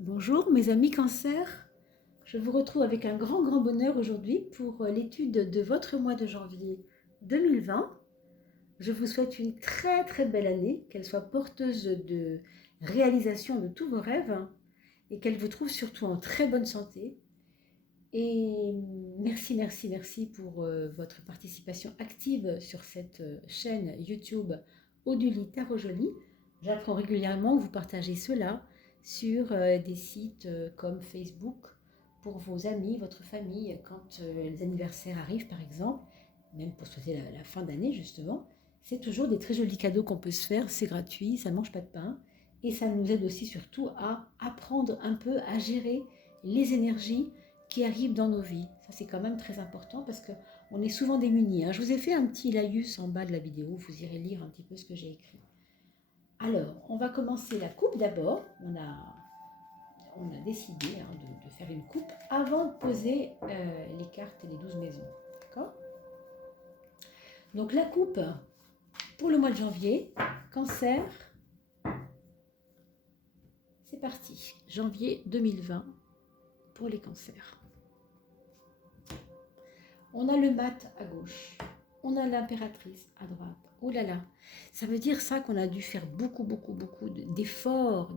Bonjour mes amis Cancer, je vous retrouve avec un grand bonheur aujourd'hui pour l'étude de votre mois de janvier 2020. Je vous souhaite une très belle année, qu'elle soit porteuse de réalisation de tous vos rêves et qu'elle vous trouve surtout en très bonne santé. Et merci pour votre participation active sur cette chaîne YouTube Oduli Tarot Joli. J'apprends régulièrement que vous partagez cela sur des sites comme Facebook pour vos amis, votre famille, quand les anniversaires arrivent par exemple, même pour souhaiter la fin d'année justement. C'est toujours des très jolis cadeaux qu'on peut se faire, c'est gratuit, ça ne mange pas de pain. Et ça nous aide aussi surtout à apprendre un peu à gérer les énergies qui arrivent dans nos vies. Ça, c'est quand même très important parce qu'on est souvent démunis. Je vous ai fait un petit laïus en bas de la vidéo, vous irez lire un petit peu ce que j'ai écrit. Alors, on va commencer la coupe d'abord. On a décidé de faire une coupe avant de poser les cartes et les 12 maisons. D'accord ? Donc, la coupe pour le mois de janvier, Cancer, c'est parti. Janvier 2020 pour les cancers. On a le mat à gauche, on a l'impératrice à droite. Oh là là, ça veut dire ça qu'on a dû faire beaucoup d'efforts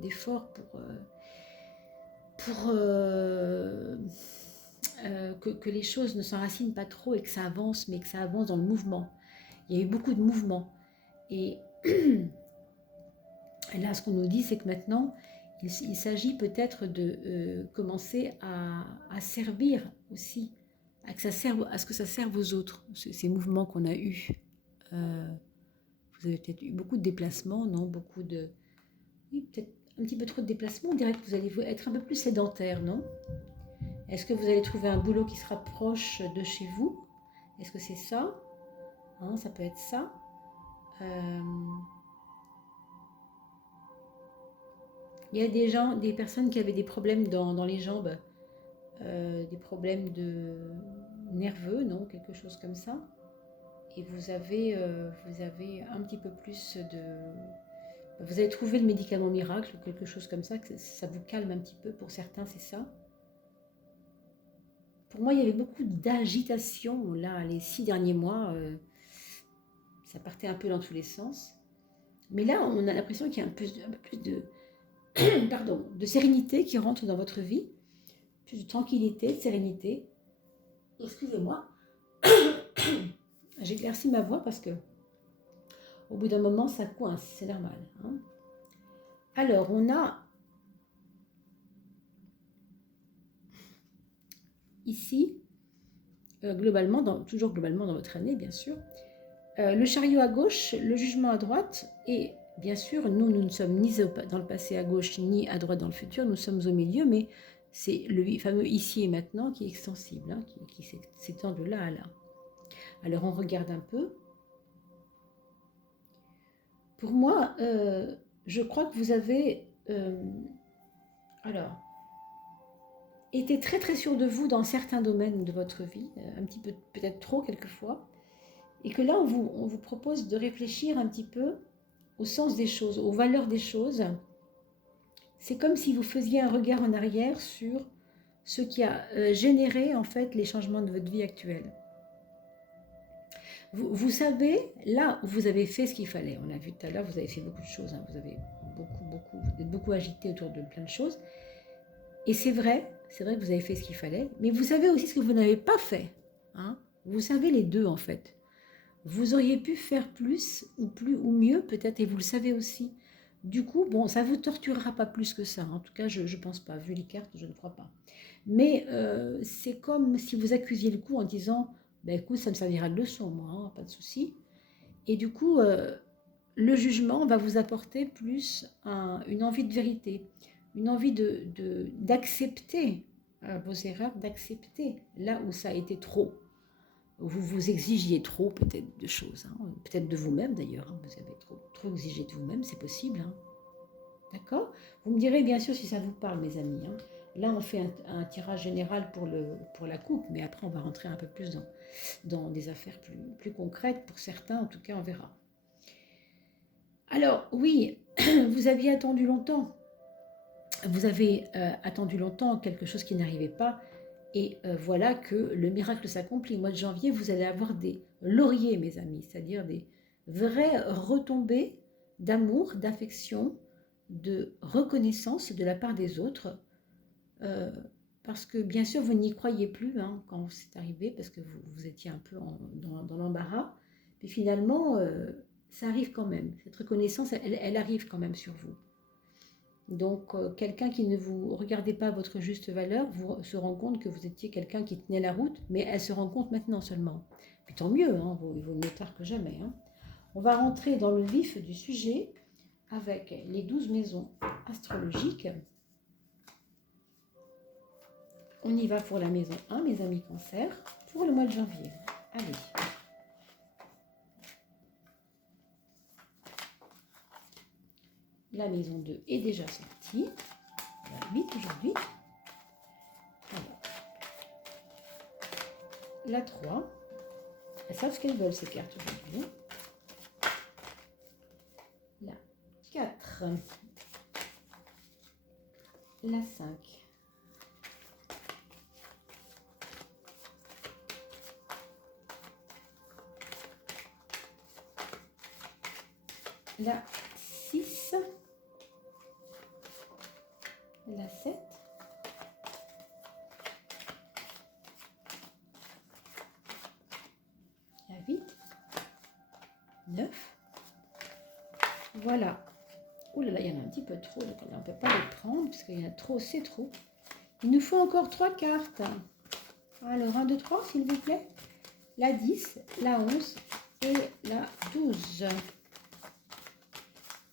pour que les choses ne s'enracinent pas trop et que ça avance, mais que ça avance dans le mouvement. Il y a eu beaucoup de mouvements. Et là, ce qu'on nous dit, c'est que maintenant, il s'agit peut-être de commencer à servir aussi, à ce que ça serve aux autres, ces mouvements qu'on a eus. Vous avez peut-être eu beaucoup de déplacements, non? Oui, peut-être un petit peu trop de déplacements. On dirait que vous allez être un peu plus sédentaire, non? Est-ce que vous allez trouver un boulot qui sera proche de chez vous? Est-ce que c'est ça? Ça peut être ça. Il y a des personnes qui avaient des problèmes dans les jambes, des problèmes nerveux, non? Quelque chose comme ça. Et vous avez un petit peu plus de... Vous avez trouvé le médicament miracle ou quelque chose comme ça, que ça vous calme un petit peu. Pour certains, c'est ça. Pour moi, il y avait beaucoup d'agitation, là, les 6 derniers mois. Ça partait un peu dans tous les sens. Mais là, on a l'impression qu'il y a un peu plus de sérénité qui rentre dans votre vie. Plus de tranquillité, de sérénité. Excusez-moi. J'éclaircis ma voix parce que au bout d'un moment, ça coince, c'est normal. Alors, on a ici, toujours globalement dans votre année, bien sûr, le chariot à gauche, le jugement à droite, et bien sûr, nous ne sommes ni dans le passé à gauche, ni à droite dans le futur, nous sommes au milieu, mais c'est le fameux ici et maintenant qui est extensible, qui s'étend de là à là. Alors, on regarde un peu. Pour moi, je crois que vous avez été très sûr de vous dans certains domaines de votre vie, un petit peu, peut-être trop quelquefois, et que là, on vous propose de réfléchir un petit peu au sens des choses, aux valeurs des choses. C'est comme si vous faisiez un regard en arrière sur ce qui a généré en fait les changements de votre vie actuelle. Vous savez, là, vous avez fait ce qu'il fallait. On l'a vu tout à l'heure, vous avez fait beaucoup de choses. Vous avez vous êtes beaucoup agité autour de plein de choses. Et c'est vrai que vous avez fait ce qu'il fallait, mais vous savez aussi ce que vous n'avez pas fait. Vous savez les deux en fait. Vous auriez pu faire plus ou mieux peut-être, et vous le savez aussi. Du coup, bon, ça ne vous torturera pas plus que ça. En tout cas, je ne pense pas. Vu les cartes, je ne crois pas. Mais c'est comme si vous accusiez le coup en disant écoute, ça me servira de leçon, moi, pas de souci. Et du coup, le jugement va vous apporter plus une envie de vérité, une envie d'accepter vos erreurs, d'accepter là où ça a été trop. Vous vous exigiez trop peut-être de choses, peut-être de vous-même d'ailleurs, vous avez trop exigé de vous-même, c'est possible. D'accord ? Vous me direz bien sûr si ça vous parle, mes amis. Là, on fait un tirage général pour la coupe, mais après, on va rentrer un peu plus dans des affaires plus concrètes. Pour certains, en tout cas, on verra. Alors, oui, vous aviez attendu longtemps vous avez attendu longtemps quelque chose qui n'arrivait pas, et voilà que le miracle s'accomplit. Au mois de janvier, vous allez avoir des lauriers, mes amis, c'est-à-dire des vraies retombées d'amour, d'affection, de reconnaissance de la part des autres. Euh, Parce que bien sûr, vous n'y croyez plus hein, quand c'est arrivé, parce que vous étiez un peu dans l'embarras. Puis finalement, ça arrive quand même. Cette reconnaissance, elle arrive quand même sur vous. Donc, quelqu'un qui ne vous regardait pas à votre juste valeur vous se rend compte que vous étiez quelqu'un qui tenait la route, mais elle se rend compte maintenant seulement. Puis tant mieux, hein, il vaut mieux tard que jamais. Hein. On va rentrer dans le vif du sujet avec les 12 maisons astrologiques. On y va pour la maison 1, mes amis Cancer, pour le mois de janvier. Allez. La maison 2 est déjà sortie. Il y a 8 aujourd'hui. Alors, la 3. Elles savent ce qu'elles veulent, ces cartes aujourd'hui. La 4. La 5. La 6. La 7. La 8. 9. Voilà. Ouh là là, il y en a un petit peu trop, donc on ne peut pas les prendre, parce qu'il y en a trop, c'est trop. Il nous faut encore 3 cartes. Alors, 1, 2, 3, s'il vous plaît. La 10, la 11 et la 12.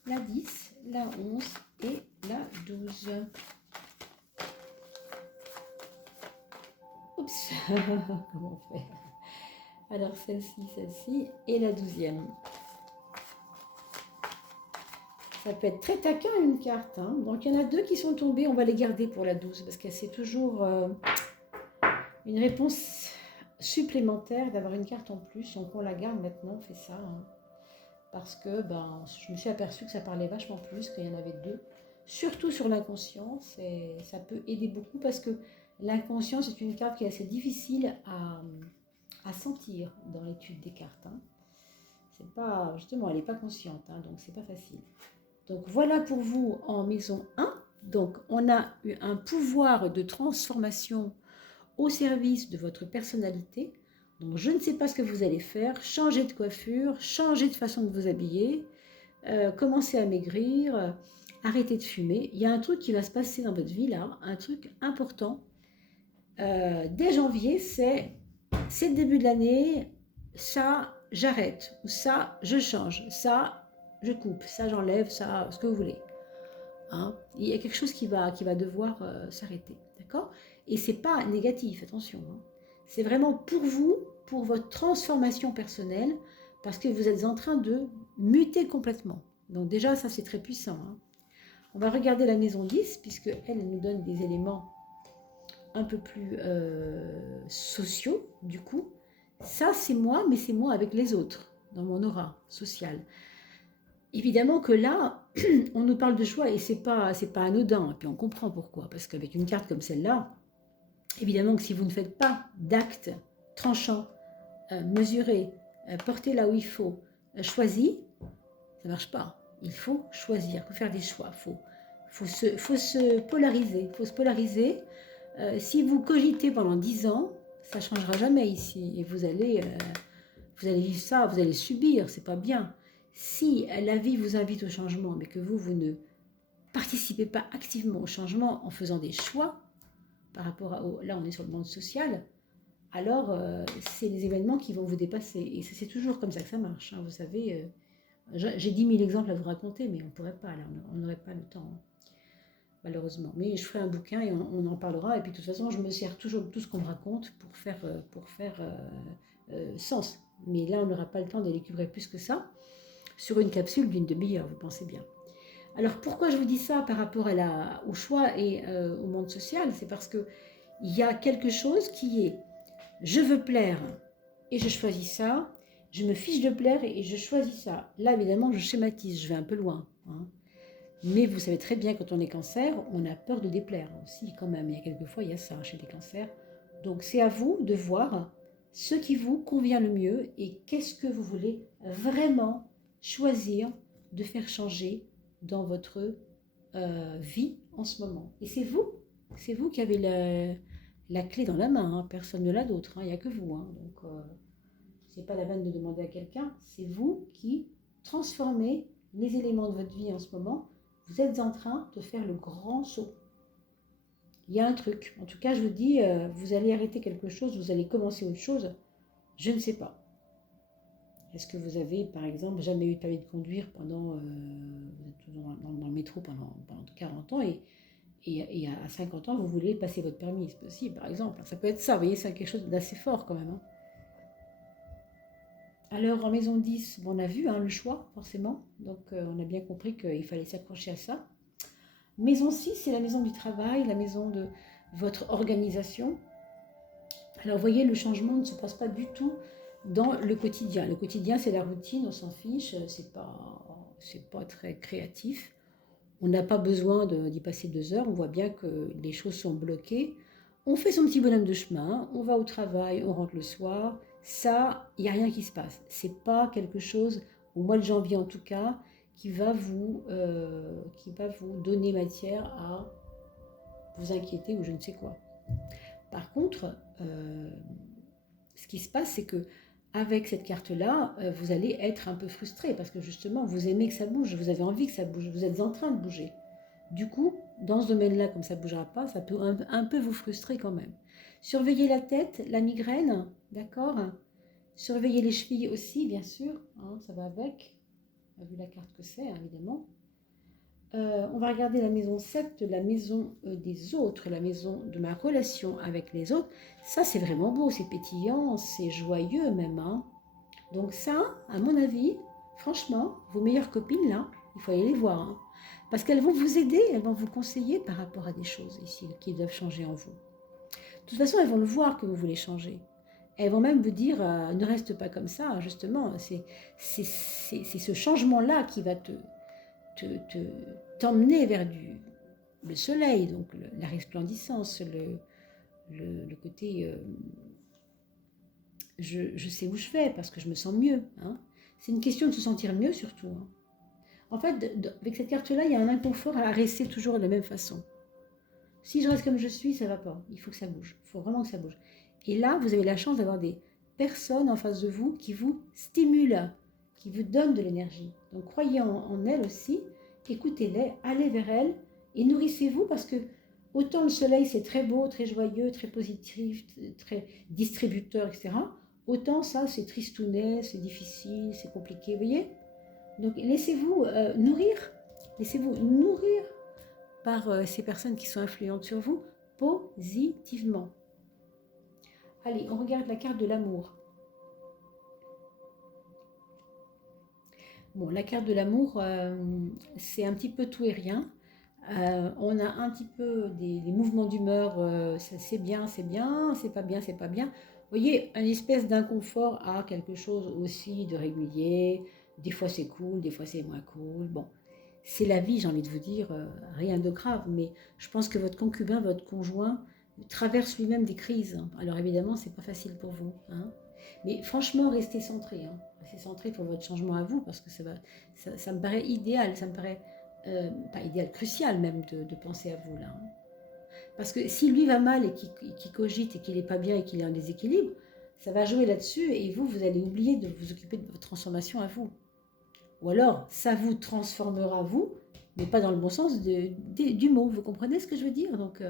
La 10, la 11 et la 12. Oups, comment on fait? Alors, celle-ci et la 12e. Ça peut être très taquin une carte. Hein. Donc, il y en a 2 qui sont tombées. On va les garder pour la 12 parce que c'est toujours une réponse supplémentaire d'avoir une carte en plus. Donc, on la garde maintenant, on fait ça. Hein. Parce que je me suis aperçue que ça parlait vachement plus, qu'il y en avait 2. Surtout sur l'inconscience. Et ça peut aider beaucoup parce que l'inconscience est une carte qui est assez difficile à sentir dans l'étude des cartes. Hein. C'est pas, justement, elle n'est pas consciente. Hein, donc, c'est pas facile. Donc voilà pour vous en maison 1. Donc on a eu un pouvoir de transformation au service de votre personnalité. Donc je ne sais pas ce que vous allez faire. Changer de coiffure, changer de façon de vous habiller, commencer à maigrir, arrêter de fumer. Il y a un truc qui va se passer dans votre vie là, un truc important. Dès janvier, c'est le début de l'année, ça j'arrête, ou ça je change, ça je coupe, ça j'enlève, ça ce que vous voulez. Hein. Il y a quelque chose qui va devoir s'arrêter, d'accord? Et c'est pas négatif, attention. Hein. C'est vraiment pour vous, pour votre transformation personnelle, parce que vous êtes en train de muter complètement. Donc déjà, ça c'est très puissant. Hein. On va regarder la maison 10, puisque elle nous donne des éléments un peu plus sociaux, du coup. Ça, c'est moi, mais c'est moi avec les autres, dans mon aura sociale. Évidemment que là, on nous parle de choix et c'est pas anodin. Et puis on comprend pourquoi. Parce qu'avec une carte comme celle-là, évidemment que si vous ne faites pas d'actes tranchants, mesurés, portés là où il faut, choisis, ça ne marche pas. Il faut choisir, il faut faire des choix. Faut se polariser. Il faut se polariser. Si vous cogitez pendant 10 ans, ça ne changera jamais ici. Et vous allez vivre ça, vous allez subir, c'est pas bien. Si la vie vous invite au changement, mais que vous ne participez pas activement au changement en faisant des choix, par rapport à... Là, on est sur le monde social, alors c'est les événements qui vont vous dépasser. Et c'est toujours comme ça que ça marche. Hein, vous savez, j'ai 10 000 exemples à vous raconter, mais on ne pourrait pas, là, on n'aurait pas le temps, malheureusement. Mais je ferai un bouquin et on en parlera. Et puis de toute façon, je me sers toujours de tout ce qu'on me raconte pour faire sens. Mais là, on n'aura pas le temps de l'équilibrer plus que ça sur une capsule d'une demi-heure, vous pensez bien. Alors pourquoi je vous dis ça par rapport au choix et au monde social? C'est parce qu'il y a quelque chose qui est je veux plaire et je choisis ça, je me fiche de plaire et je choisis ça. Là évidemment je schématise, je vais un peu loin. Hein. Mais vous savez très bien, quand on est cancer, on a peur de déplaire aussi quand même. Il y a quelquefois, il y a ça chez les cancers. Donc c'est à vous de voir ce qui vous convient le mieux et qu'est-ce que vous voulez vraiment choisir de faire changer dans votre vie en ce moment. Et c'est vous qui avez la clé dans la main, hein. Personne ne l'a d'autre, hein. Il n'y a que vous, hein. Donc c'est pas la peine de demander à quelqu'un, c'est vous qui transformez les éléments de votre vie en ce moment. Vous êtes en train de faire le grand saut. Il y a un truc. En tout cas, je vous dis, vous allez arrêter quelque chose, vous allez commencer autre chose. Je ne sais pas. Est-ce que vous avez, par exemple, jamais eu de permis de conduire pendant, vous êtes toujours dans le métro pendant 40 ans et à 50 ans, vous voulez passer votre permis, c'est possible, par exemple. Ça peut être ça, vous voyez, c'est quelque chose d'assez fort quand même, hein. Alors, en maison 10, bon, on a vu, hein, le choix, forcément. Donc, on a bien compris qu'il fallait s'accrocher à ça. Maison 6, c'est la maison du travail, la maison de votre organisation. Alors, vous voyez, le changement ne se passe pas du tout dans le quotidien. Le quotidien, c'est la routine, on s'en fiche, c'est pas très créatif. On n'a pas besoin d'y passer 2 heures, on voit bien que les choses sont bloquées. On fait son petit bonhomme de chemin, on va au travail, on rentre le soir. Ça, il n'y a rien qui se passe. C'est pas quelque chose, au mois de janvier en tout cas, qui va vous donner matière à vous inquiéter ou je ne sais quoi. Par contre, ce qui se passe, c'est que avec cette carte-là, vous allez être un peu frustré parce que justement, vous aimez que ça bouge, vous avez envie que ça bouge, vous êtes en train de bouger. Du coup, dans ce domaine-là, comme ça ne bougera pas, ça peut un peu vous frustrer quand même. Surveillez la tête, la migraine, d'accord? Surveillez les chevilles aussi, bien sûr, hein, ça va avec. On a vu la carte que c'est, évidemment. On va regarder la maison 7, la maison des autres, la maison de ma relation avec les autres. Ça, c'est vraiment beau, c'est pétillant, c'est joyeux même, hein. Donc ça, à mon avis, franchement, vos meilleures copines, là, il faut aller les voir, hein. Parce qu'elles vont vous aider, elles vont vous conseiller par rapport à des choses ici qui doivent changer en vous. De toute façon, elles vont le voir que vous voulez changer. Elles vont même vous dire, ne reste pas comme ça, justement. C'est ce changement-là qui va t'emmener vers le soleil, donc la resplendissance, le côté je sais où je vais parce que je me sens mieux, hein. C'est une question de se sentir mieux surtout, hein. En fait, avec cette carte-là, il y a un inconfort à rester toujours de la même façon. Si je reste comme je suis, ça ne va pas. Il faut que ça bouge. Il faut vraiment que ça bouge. Et là, vous avez la chance d'avoir des personnes en face de vous qui vous stimulent, qui vous donnent de l'énergie. Donc croyez en elles aussi, écoutez-les, allez vers elles et nourrissez-vous parce que autant le soleil c'est très beau, très joyeux, très positif, très distributeur, etc. Autant ça c'est tristounet, c'est difficile, c'est compliqué, vous voyez. Donc laissez-vous nourrir par ces personnes qui sont influentes sur vous positivement. Allez, on regarde la carte de l'amour. Bon, la carte de l'amour, c'est un petit peu tout et rien. On a un petit peu des mouvements d'humeur, c'est bien, c'est bien, c'est pas bien, c'est pas bien. Vous voyez, une espèce d'inconfort à quelque chose aussi de régulier. Des fois c'est cool, des fois c'est moins cool. Bon, c'est la vie, j'ai envie de vous dire, rien de grave, mais je pense que votre concubin, votre conjoint, traverse lui-même des crises. Alors évidemment, c'est pas facile pour vous, hein. Mais franchement, restez centré, hein. Restez centré pour votre changement à vous, parce que ça me paraît idéal, ça me paraît pas idéal, crucial même de penser à vous là, hein. Parce que si lui va mal et qu'il cogite et qu'il n'est pas bien et qu'il est en déséquilibre, ça va jouer là-dessus et vous allez oublier de vous occuper de votre transformation à vous. Ou alors, ça vous transformera vous, mais pas dans le bon sens du mot. Vous comprenez ce que je veux dire? Donc,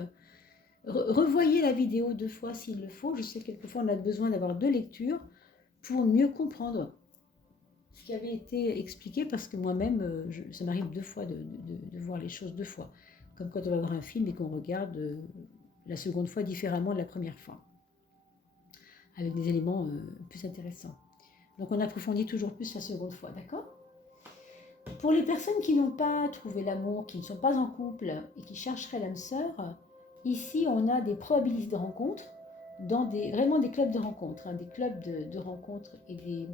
revoyez la vidéo 2 fois s'il le faut. Je sais que quelquefois, on a besoin d'avoir 2 lectures pour mieux comprendre ce qui avait été expliqué, parce que moi-même, ça m'arrive 2 fois de voir les choses 2 fois. Comme quand on va voir un film et qu'on regarde la seconde fois différemment de la première fois, avec des éléments plus intéressants. Donc, on approfondit toujours plus la seconde fois, d'accord? Pour les personnes qui n'ont pas trouvé l'amour, qui ne sont pas en couple et qui chercheraient l'âme sœur, ici on a des probabilités de rencontres dans vraiment des clubs de rencontres, hein, des clubs de rencontres et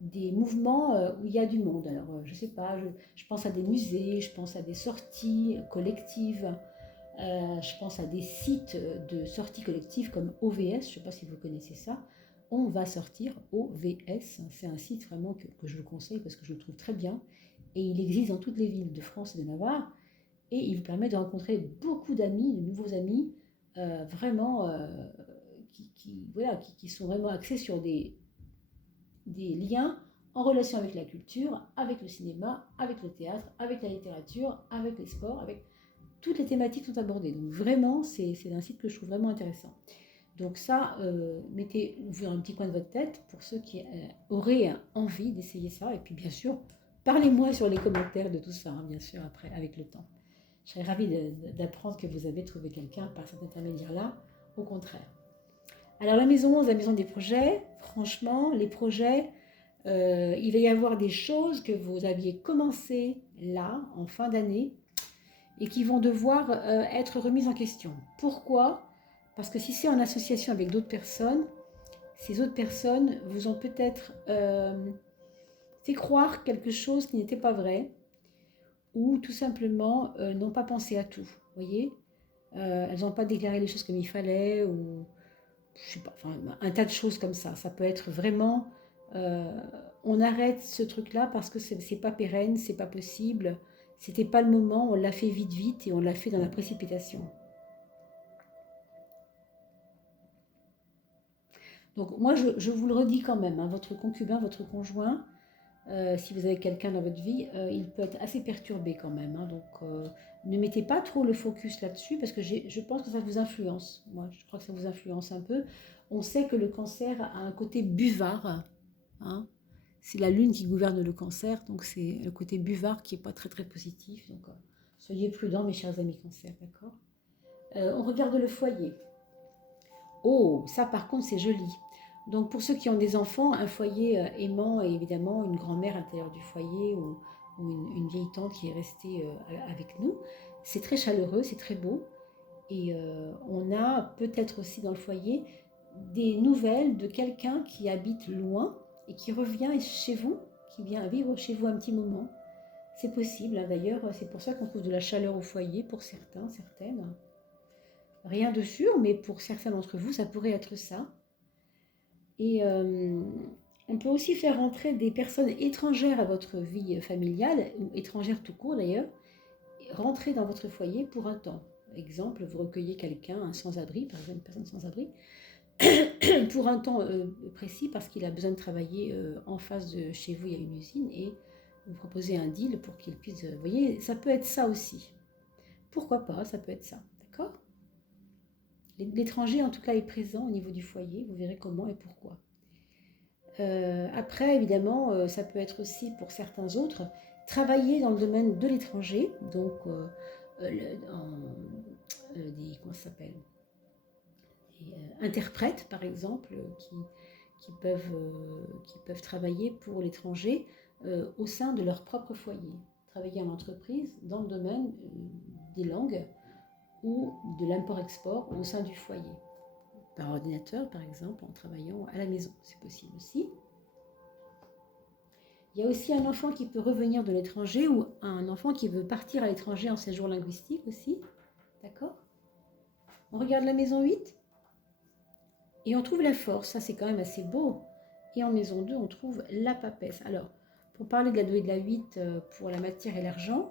des mouvements où il y a du monde. Alors, je ne sais pas, je pense à des musées, je pense à des sorties collectives, je pense à des sites de sorties collectives comme OVS, je ne sais pas si vous connaissez ça. On va sortir, OVS, c'est un site vraiment que je vous conseille parce que je le trouve très bien. Et il existe dans toutes les villes de France et de Navarre. Et il vous permet de rencontrer beaucoup d'amis, de nouveaux amis, vraiment voilà, qui sont vraiment axés sur des liens en relation avec la culture, avec le cinéma, avec le théâtre, avec la littérature, avec les sports, avec toutes les thématiques sont abordées. Donc vraiment, c'est un site que je trouve vraiment intéressant. Donc ça, mettez-vous dans un petit coin de votre tête pour ceux qui auraient envie d'essayer ça. Et puis bien sûr, parlez-moi sur les commentaires de tout ça, hein, bien sûr, après, avec le temps. Je serais ravie d'apprendre que vous avez trouvé quelqu'un par cet intermédiaire-là, au contraire. Alors la maison 11, la maison des projets, franchement, les projets, il va y avoir des choses que vous aviez commencées là, en fin d'année, et qui vont devoir être remises en question. Pourquoi? Parce que si c'est en association avec d'autres personnes, ces autres personnes vous ont peut-être fait croire quelque chose qui n'était pas vrai, ou tout simplement n'ont pas pensé à tout. Vous voyez, elles n'ont pas déclaré les choses comme il fallait, ou je sais pas, enfin, un tas de choses comme ça. Ça peut être vraiment, on arrête ce truc-là parce que c'est pas pérenne, c'est pas possible, c'était pas le moment, on l'a fait vite vite et on l'a fait dans la précipitation. Donc moi, je vous le redis quand même, hein, votre concubin, votre conjoint, si vous avez quelqu'un dans votre vie, il peut être assez perturbé quand même, hein. Donc ne mettez pas trop le focus là-dessus parce que je pense que ça vous influence. Moi, je crois que ça vous influence un peu. On sait que le cancer a un côté buvard, hein. C'est la lune qui gouverne le cancer, donc c'est le côté buvard qui n'est pas très très positif. Donc soyez prudents, mes chers amis cancer, d'accord? On regarde le foyer. Oh, ça par contre, c'est joli. Donc pour ceux qui ont des enfants, un foyer aimant et évidemment une grand-mère à l'intérieur du foyer ou une vieille tante qui est restée avec nous, c'est très chaleureux, c'est très beau. Et on a peut-être aussi dans le foyer des nouvelles de quelqu'un qui habite loin et qui revient chez vous, qui vient vivre chez vous un petit moment. C'est possible, hein, d'ailleurs, c'est pour ça qu'on trouve de la chaleur au foyer pour certains, certaines. Rien de sûr, mais pour certains d'entre vous, ça pourrait être ça. Et on peut aussi faire rentrer des personnes étrangères à votre vie familiale, ou étrangères tout court d'ailleurs, rentrer dans votre foyer pour un temps. Exemple, vous recueillez quelqu'un, un sans-abri, par exemple une personne sans-abri, pour un temps précis parce qu'il a besoin de travailler en face de chez vous, il y a une usine, et vous proposez un deal pour qu'il puisse... vous voyez, ça peut être ça aussi. Pourquoi pas, ça peut être ça, d'accord? L'étranger, en tout cas, est présent au niveau du foyer. Vous verrez comment et pourquoi. Après, évidemment, ça peut être aussi pour certains autres, travailler dans le domaine de l'étranger, donc comment ça s'appelle, des interprètes, par exemple, qui peuvent travailler pour l'étranger au sein de leur propre foyer. Travailler en entreprise dans le domaine des langues ou de l'import-export au sein du foyer. Par ordinateur, par exemple, en travaillant à la maison, c'est possible aussi. Il y a aussi un enfant qui peut revenir de l'étranger ou un enfant qui veut partir à l'étranger en séjour linguistique aussi. D'accord? On regarde la maison 8 et on trouve la force. Ça, c'est quand même assez beau. Et en maison 2, on trouve la papesse. Alors, pour parler de la 2 et de la 8 pour la matière et l'argent,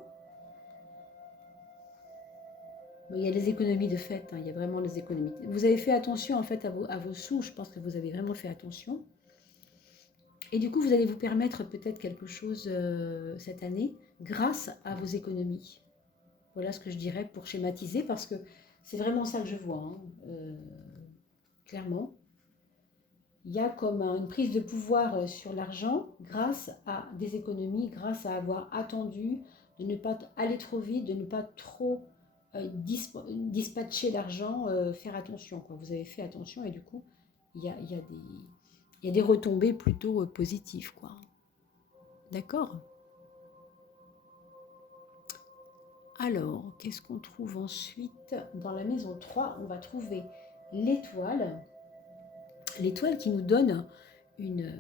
il y a des économies de fait, hein, il y a vraiment des économies. Vous avez fait attention en fait à vos sous, je pense que vous avez vraiment fait attention. Et du coup, vous allez vous permettre peut-être quelque chose cette année grâce à vos économies. Voilà ce que je dirais pour schématiser, parce que c'est vraiment ça que je vois, hein, clairement. Il y a comme une prise de pouvoir sur l'argent grâce à des économies, grâce à avoir attendu, de ne pas aller trop vite, de ne pas trop dispatcher l'argent, faire attention, quoi. Vous avez fait attention et du coup, il y a des retombées plutôt positives, quoi. D'accord? Alors, qu'est-ce qu'on trouve ensuite? Dans la maison 3, on va trouver l'étoile. L'étoile qui nous donne une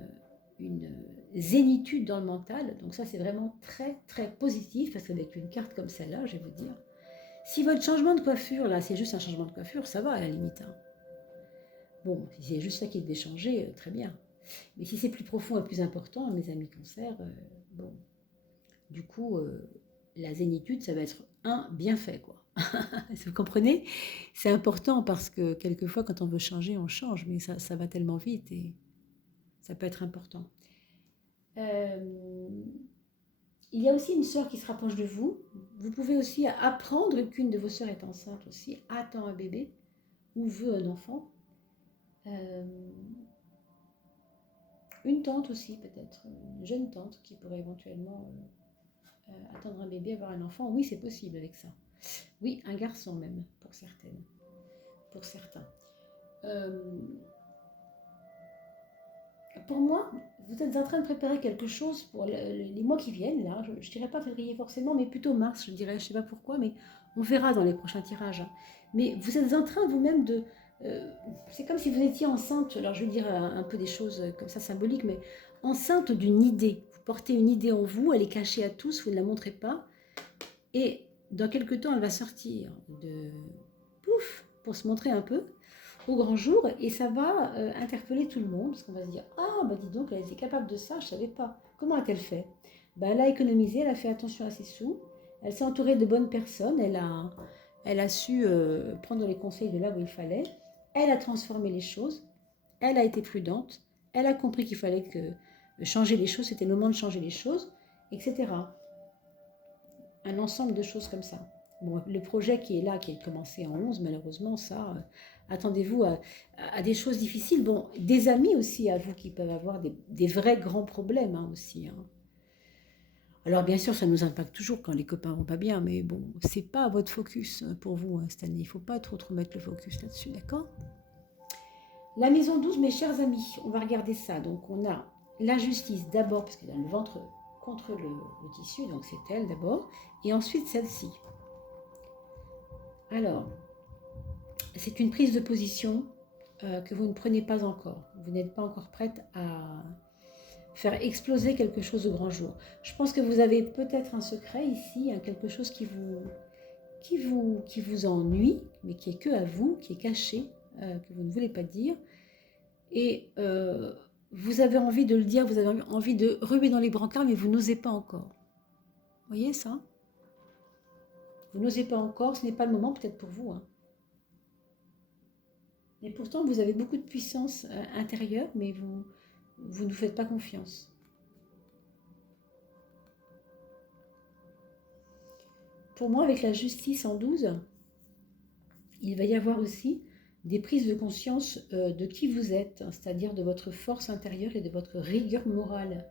zénitude dans le mental. Donc ça, c'est vraiment très, très positif, parce qu'avec une carte comme celle-là, je vais vous dire, si votre changement de coiffure, là, c'est juste un changement de coiffure, ça va à la limite. Hein. Bon, si c'est juste ça qui devait changer, très bien. Mais si c'est plus profond et plus important, mes amis cancer, bon, du coup, la zénitude, ça va être un bien fait, quoi. Vous comprenez? C'est important parce que quelquefois, quand on veut changer, on change, mais ça va tellement vite et ça peut être important. Il y a aussi une sœur qui se rapproche de vous. Vous pouvez aussi apprendre qu'une de vos sœurs est enceinte aussi, attend un bébé ou veut un enfant. Une tante aussi peut-être, une jeune tante qui pourrait éventuellement attendre un bébé, avoir un enfant. Oui, c'est possible avec ça. Oui, un garçon même, pour certaines, pour certains. Pour moi, vous êtes en train de préparer quelque chose pour les mois qui viennent, là. Je ne dirais pas février forcément, mais plutôt mars, je dirais, je ne sais pas pourquoi, mais on verra dans les prochains tirages. Hein. Mais vous êtes en train vous-même de... c'est comme si vous étiez enceinte, alors je vais dire un peu des choses comme ça symboliques, mais enceinte d'une idée. Vous portez une idée en vous, elle est cachée à tous, vous ne la montrez pas. Et dans quelques temps, elle va sortir de... Pouf, pour se montrer un peu au grand jour, et ça va interpeller tout le monde, parce qu'on va se dire, ah bah dis donc, elle était capable de ça, je ne savais pas. Comment a-t-elle fait? Bah, elle a économisé, elle a fait attention à ses sous, elle s'est entourée de bonnes personnes, elle a su prendre les conseils de là où il fallait, elle a transformé les choses, elle a été prudente, elle a compris qu'il fallait que changer les choses, c'était le moment de changer les choses, etc. Un ensemble de choses comme ça. Bon, le projet qui est là, qui est commencé en 11, malheureusement, ça, attendez-vous à des choses difficiles. Bon, des amis aussi à vous qui peuvent avoir des vrais grands problèmes hein, aussi. Hein. Alors bien sûr, ça nous impacte toujours quand les copains vont pas bien, mais bon, c'est pas votre focus pour vous hein, cette année. Il ne faut pas trop mettre le focus là-dessus, d'accord? La maison 12, mes chers amis, on va regarder ça. Donc on a la justice d'abord, parce qu'elle a le ventre contre le tissu, donc c'est elle d'abord, et ensuite celle-ci. Alors, c'est une prise de position que vous ne prenez pas encore. Vous n'êtes pas encore prête à faire exploser quelque chose de grand jour. Je pense que vous avez peut-être un secret ici, hein, quelque chose qui vous ennuie, mais qui est que à vous, qui est caché, que vous ne voulez pas dire. Et vous avez envie de le dire, vous avez envie de ruer dans les brancards, mais vous n'osez pas encore. Vous voyez ça? Vous n'osez pas encore, ce n'est pas le moment peut-être pour vous. Hein. Et pourtant, vous avez beaucoup de puissance intérieure, mais vous ne vous faites pas confiance. Pour moi, avec la justice en 12, il va y avoir aussi des prises de conscience de qui vous êtes, hein, c'est-à-dire de votre force intérieure et de votre rigueur morale.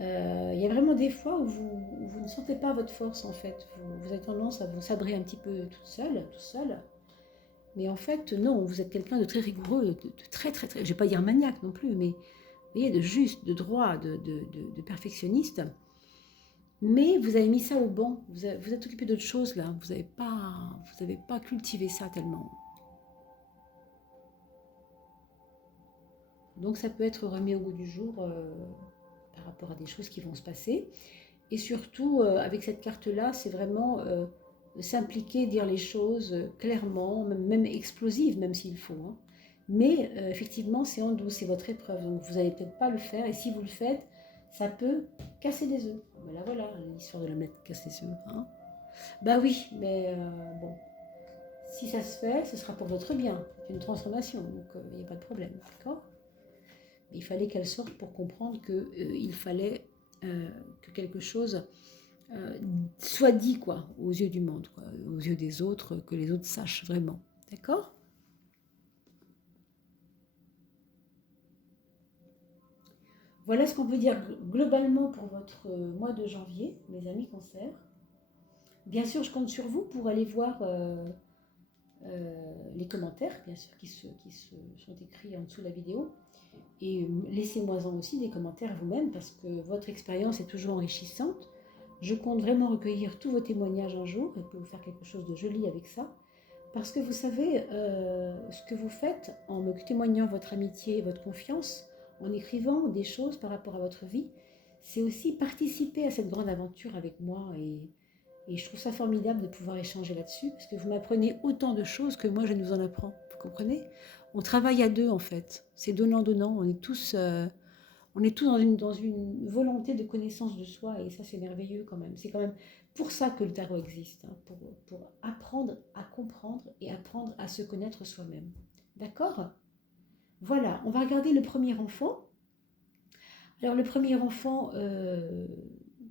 Il y a vraiment des fois où vous ne sentez pas votre force, en fait. Vous avez tendance à vous sabrer un petit peu toute seule, tout seul. Mais en fait, non, vous êtes quelqu'un de très rigoureux, de très, très, très, je ne vais pas dire maniaque non plus, mais vous voyez, de juste, de droit, de perfectionniste. Mais vous avez mis ça au banc, vous êtes occupé d'autre chose là, vous n'avez pas cultivé ça tellement. Donc ça peut être remis au goût du jour par rapport à des choses qui vont se passer. Et surtout, avec cette carte-là, c'est vraiment s'impliquer, dire les choses clairement, même explosives, même s'il faut. Hein. Mais effectivement, c'est en douce, c'est votre épreuve. Donc vous n'allez peut-être pas le faire. Et si vous le faites, ça peut casser des œufs. Ben voilà, l'histoire de la mettre casse les œufs. Hein. Bah oui, mais bon. Si ça se fait, ce sera pour votre bien. C'est une transformation, donc il n'y a pas de problème. D'accord? Il fallait qu'elle sorte pour comprendre qu'il fallait que quelque chose soit dit quoi, aux yeux du monde, quoi, aux yeux des autres, que les autres sachent vraiment. D'accord? Voilà ce qu'on peut dire globalement pour votre mois de janvier, mes amis cancer. Bien sûr, je compte sur vous pour aller voir les commentaires, bien sûr, qui sont écrits en dessous de la vidéo. Et laissez-moi-en aussi des commentaires vous-même, parce que votre expérience est toujours enrichissante. Je compte vraiment recueillir tous vos témoignages un jour et pour vous faire quelque chose de joli avec ça. Parce que vous savez, ce que vous faites en me témoignant votre amitié et votre confiance, en écrivant des choses par rapport à votre vie, c'est aussi participer à cette grande aventure avec moi et je trouve ça formidable de pouvoir échanger là-dessus parce que vous m'apprenez autant de choses que moi je ne vous en apprends. Vous comprenez? On travaille à deux en fait. C'est donnant-donnant. On est tous dans une volonté de connaissance de soi et ça c'est merveilleux quand même. C'est quand même pour ça que le tarot existe, hein, pour apprendre à comprendre et apprendre à se connaître soi-même. D'accord? Voilà, on va regarder le premier enfant. Alors le premier enfant,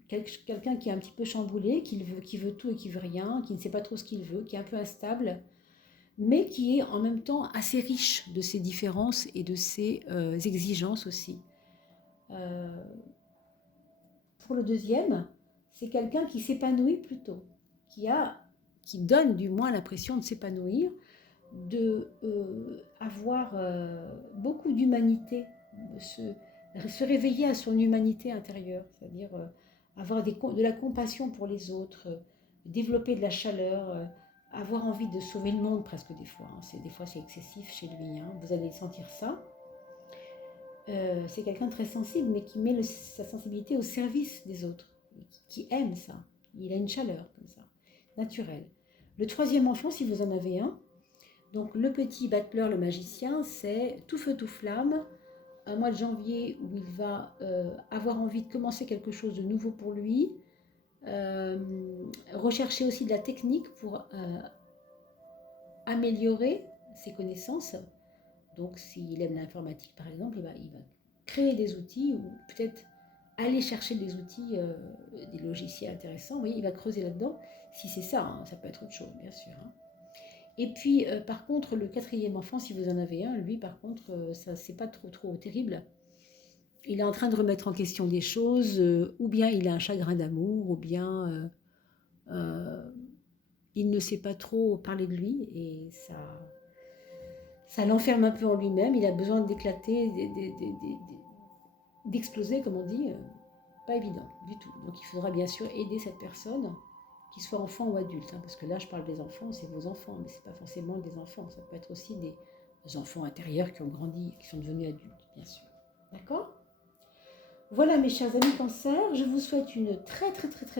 quelqu'un qui est un petit peu chamboulé, qui veut tout et qui veut rien, qui ne sait pas trop ce qu'il veut, qui est un peu instable, mais qui est en même temps assez riche de ses différences et de ses exigences aussi. Pour le deuxième, c'est quelqu'un qui s'épanouit plutôt, qui donne du moins l'impression de s'épanouir, de avoir beaucoup d'humanité, de se réveiller à son humanité intérieure, c'est-à-dire avoir de la compassion pour les autres, développer de la chaleur, avoir envie de sauver le monde presque des fois. Hein. Des fois c'est excessif chez lui, hein. Vous allez sentir ça. C'est quelqu'un de très sensible, mais qui met sa sensibilité au service des autres, qui aime ça. Il a une chaleur comme ça, naturelle. Le troisième enfant, si vous en avez un, donc le petit battleur, le magicien, c'est tout feu, tout flamme, un mois de janvier où il va avoir envie de commencer quelque chose de nouveau pour lui, rechercher aussi de la technique pour améliorer ses connaissances. Donc s'il aime l'informatique par exemple, il va créer des outils ou peut-être aller chercher des outils, des logiciels intéressants. Vous voyez, il va creuser là-dedans. Si c'est ça, hein, ça peut être autre chose bien sûr. Hein. Et puis, par contre, le quatrième enfant, si vous en avez un, lui, par contre, ça c'est pas trop terrible. Il est en train de remettre en question des choses, ou bien il a un chagrin d'amour, ou bien il ne sait pas trop parler de lui, et ça l'enferme un peu en lui-même. Il a besoin d'éclater, d'exploser, comme on dit. Pas évident du tout. Donc il faudra bien sûr aider cette personne, qu'ils soient enfants ou adultes, hein, parce que là je parle des enfants, c'est vos enfants, mais c'est pas forcément des enfants, ça peut être aussi des enfants intérieurs qui ont grandi, qui sont devenus adultes, bien sûr. D'accord? Voilà mes chers amis Cancer, je vous souhaite une très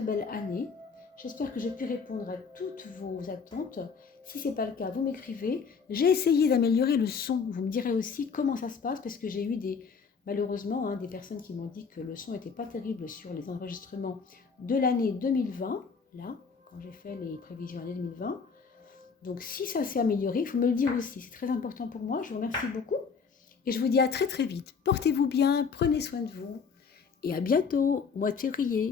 belle année. J'espère que j'ai pu répondre à toutes vos attentes. Si ce n'est pas le cas, vous m'écrivez. J'ai essayé d'améliorer le son. Vous me direz aussi comment ça se passe, parce que j'ai eu malheureusement des personnes qui m'ont dit que le son n'était pas terrible sur les enregistrements de l'année 2020, là, quand j'ai fait les prévisions année 2020. Donc si ça s'est amélioré, il faut me le dire aussi. C'est très important pour moi. Je vous remercie beaucoup. Et je vous dis à très vite. Portez-vous bien, prenez soin de vous. Et à bientôt, au mois de février.